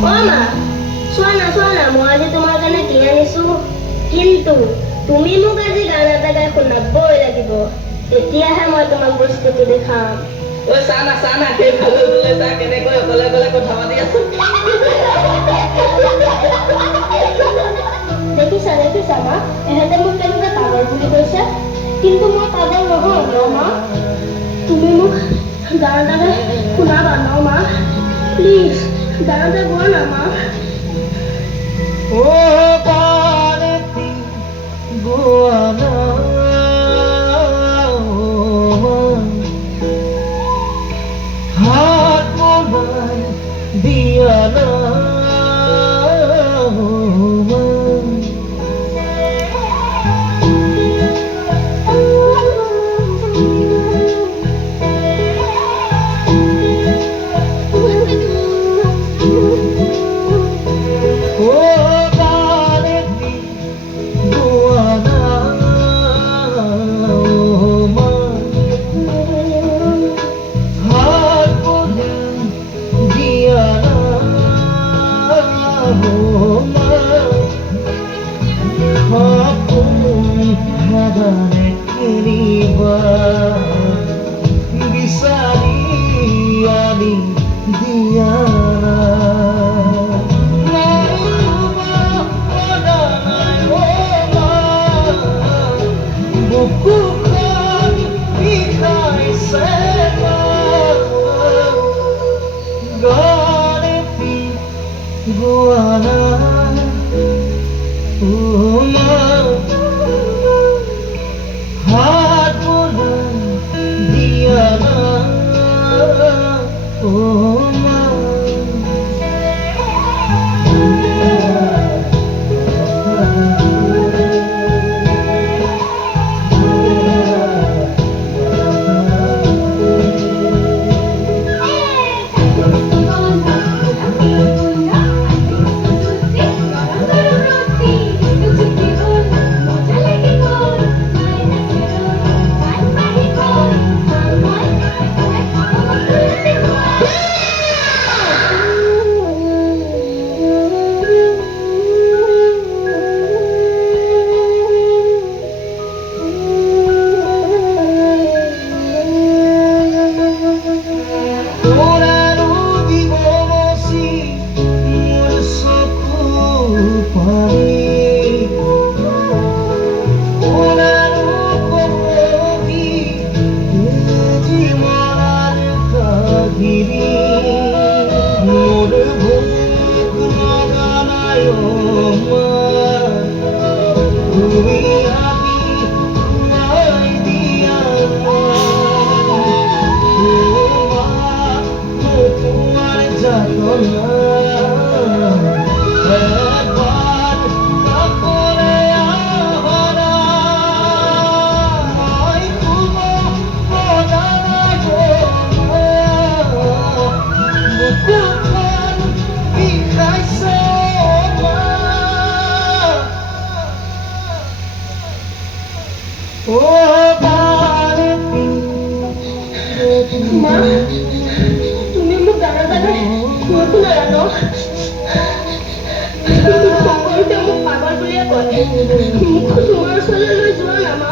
অ' মা, চোৱা না, মই আজি তোমাৰ কাৰণে কি আনিছো। কিন্তু তুমি মোক আজি গান এটা গাই শুনাবই লাগিব, তেতিয়াহে মই তোমাক বস্তুটো দেখাম। ঐ চা না সেই ভাগৰ বোলে চা কেনেকৈ অকলে অকলে কথা পাতি আছো। দেখিছা মা, এহেঁতে মোক কেনেকৈ পাগল বুলি কৈছে। কিন্তু মই পাগল নহয় ন মা। তুমি মোক গান এটা গাই শুনাবা ন মা, প্লিজ গান এটা গোৱা না মা। ও পারেতি গোয়ানা হাত বোলাই দিয়ানা মা, তুমি মোক গান এটা গাই নুশুনালা ন? সকলোতে মোক পাগল বুলিয়ে কয়। মোক তোমাৰ ওচৰলৈ লৈ যোৱা না মা।